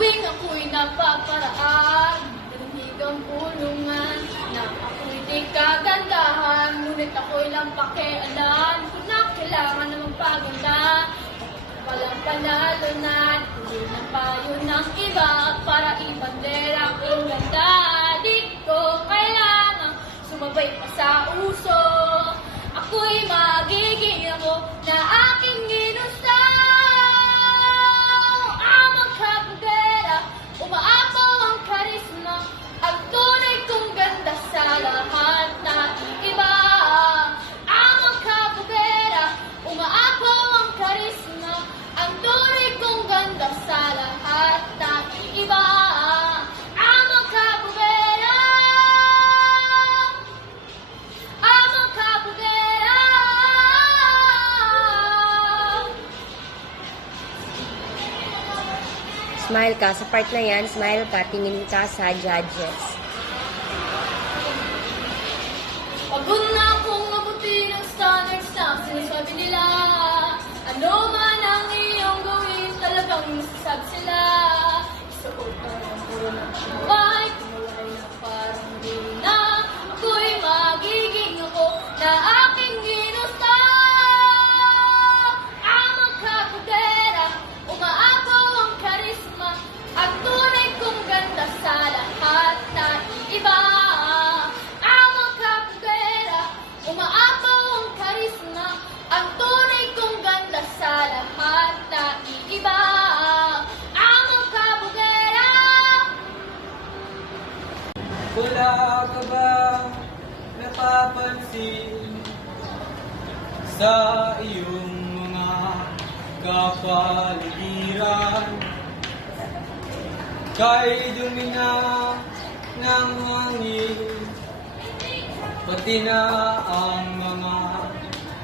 Tuwing ako'y napaparaan, narinig ang pulungan na ako'y di kagandahan, ngunit ako'y lang pakialam kung na kailangan na magpaganda. Walang panalunan, hindi ng payo ng iba para ibandera ang ganda. Di ko kailangan sumabay pa sa uso, ako'y magiging ako na aking ginusto. Amang kapudera, umaapaw ang karisma, ang tunay kong ganda sa lahat na iba. Amang kapudera, umaapaw ang karisma, ang tunay kong ganda sa lahat na iba. Amang kapudera, amang kapudera. Smile ka. Sa part na yan, smile ka. Tingin ka sa judges. Pagod na akong mabuti ng standards na sinasabi nila. Ano man ang iyong gawin, talagang masasag sila. Isuot ka ng puro ng buhay, kumulay na parang di na. Ako'y magiging ako na aking ginusto. Amang kapudera, umaapaw ang karisma, ang tunay kong ganda sa lahat na iba. Amang kapudera, umaapaw ang karisma, ang tunay kong ganda sa lahat na iba. Amang kapudera. Wala ka ba napapansin sa iyong mga kapaligiran? Kay dumi na ng hangin, pati na ang mga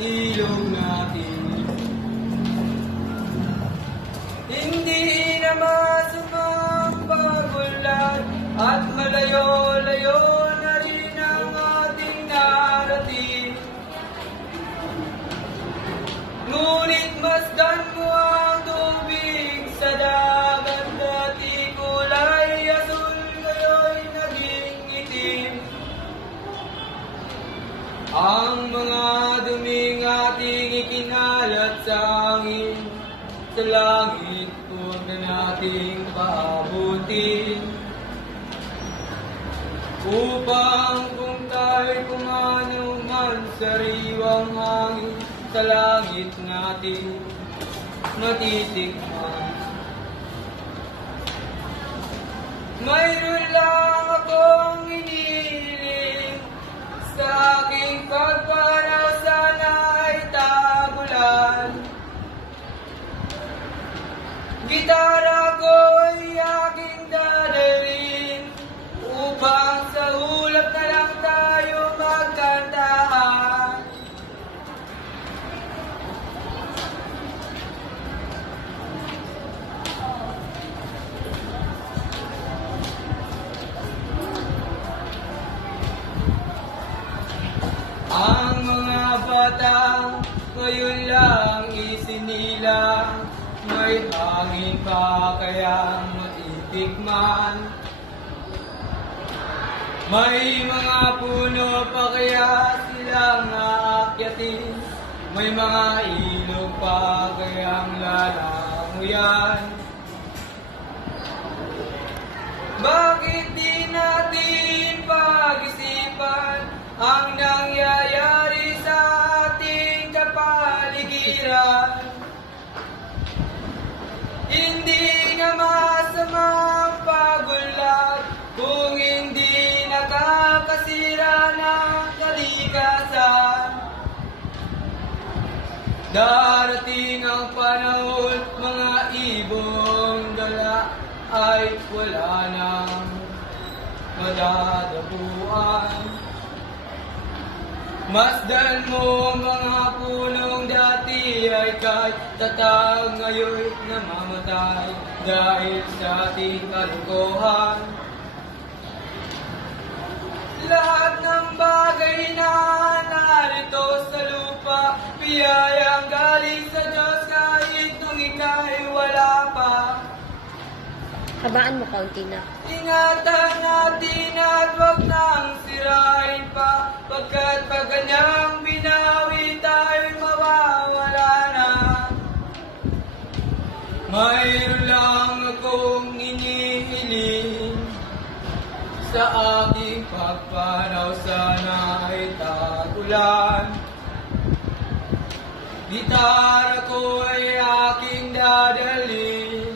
ilog natin. Hindi na masamang pagulan at malayo-layo na rin ang ating narating. Ngunit masdan mo ang tubig sa dagat, dati kulay asul, ngayon naging itim. Ang mga duming ating ikinalat sa hangin, sa langit huwag na nating paabutin. Upang kung tayo'y kumano man sa riwang hangin, sa langit natin matitikman. Mayroon lang akong iniling sa aking pagpanaw, sana ay tagulan. Gitara ko'y aking dadalhin upang sa ulap na lang tayo magkantahan. Ang mga bata ngayon lang isinilang, may hangin pa kayang matitikman. May mga puno pa kaya silang aakyatin, may mga ilog pa kayang lalanguyan. Bakit di natin pag-isipan ang nangyayari sa ating kapaligiran? Hindi nga masama ang pagulat kung hindi nakakasira ng kalikasan. Darating ang panahon, mga ibong dala ay wala nang madadapuan. Masdan mo mga punong dati ay kay tatag, ngayon namamatay dahil sa ating kalokohan. Lahat ng bagay na narito sa lupa, biyayang galing sa Diyos kahit nung ika'y wala pa. Habaan mo kaunti na. Ingatan natin at wag nang sirain pa, pagkat pag kanyang binawi tayo'y mawawala na. Mayroon lang akong inihiling, sa aking pagpanaw sana'y tagulan. Gitara ko ay aking dadalhin,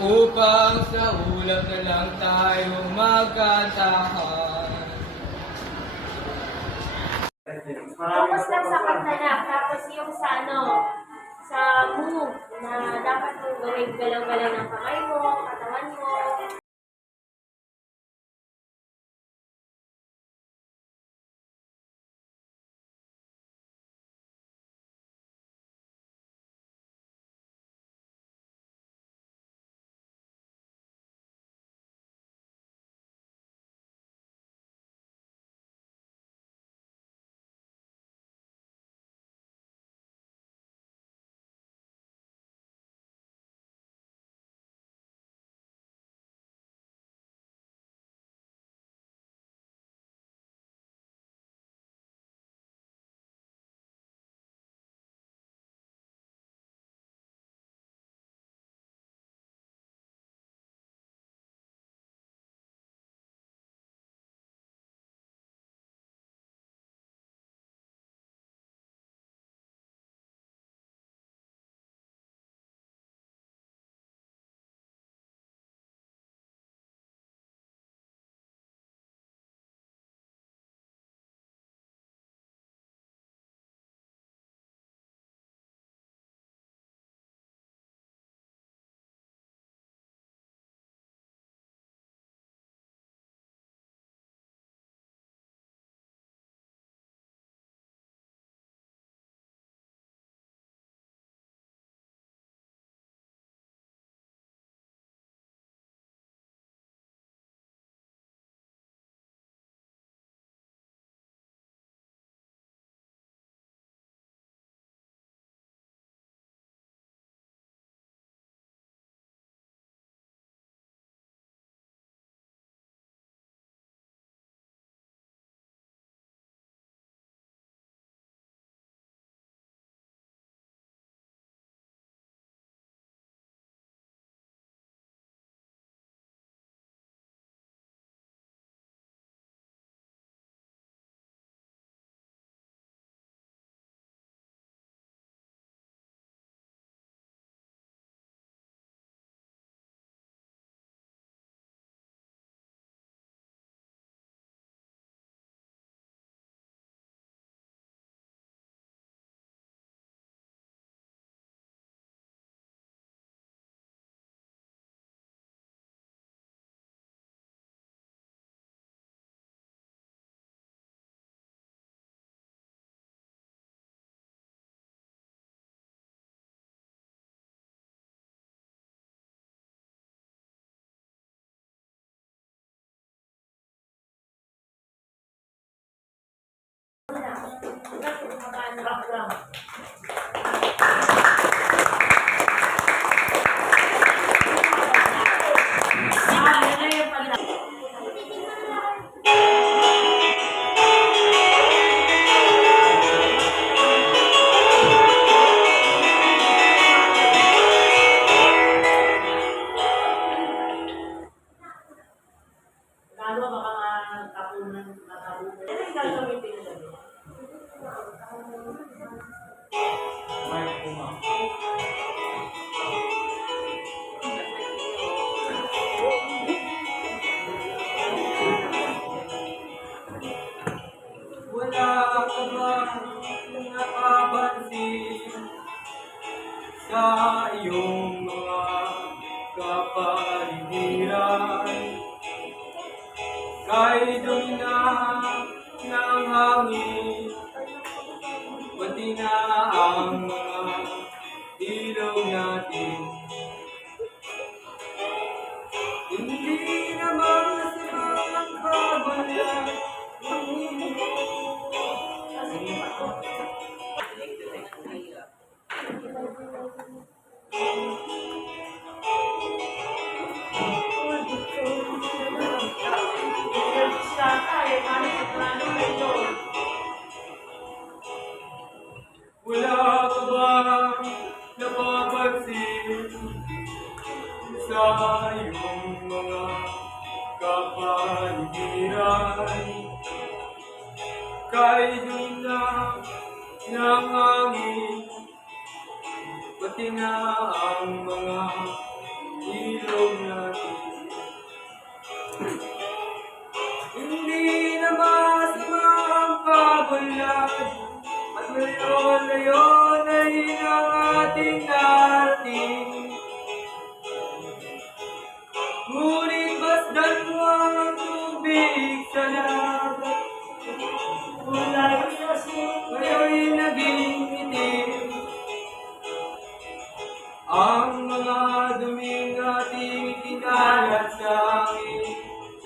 upang sa ulap na lang tayo magkantahan. Focus lang sa kanta. Tapos yung sa sa move na dapat mong gawin galaw-galaw ng kamay mo, katawan mo. Wala ka bang napapansin sa iyong mga kapaligiran? Kay doon na ng hangin, pati na ang mga ilaw natin. Hindi naman masama ang kabayan. paano sa plano kayo? Wala ka ba napapansin sa iyong mga kapaligiran? Kahit doon na ng hangin, pati na ang mga ilog natin. Hindi na masama ang kabulan, at ngayon ay ang ating dating. Ngunit basdan mo ang tubig sa dagat, Wala sa sumunod. ngayon'y naging itim. Ang mga duming ating ikinalat sa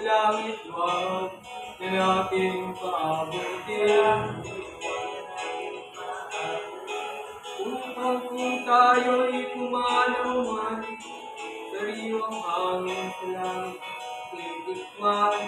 langit, wag na nating paabutin. Upang kung tayo'y pumanaw man, sariwang hangin sa langit, titikman.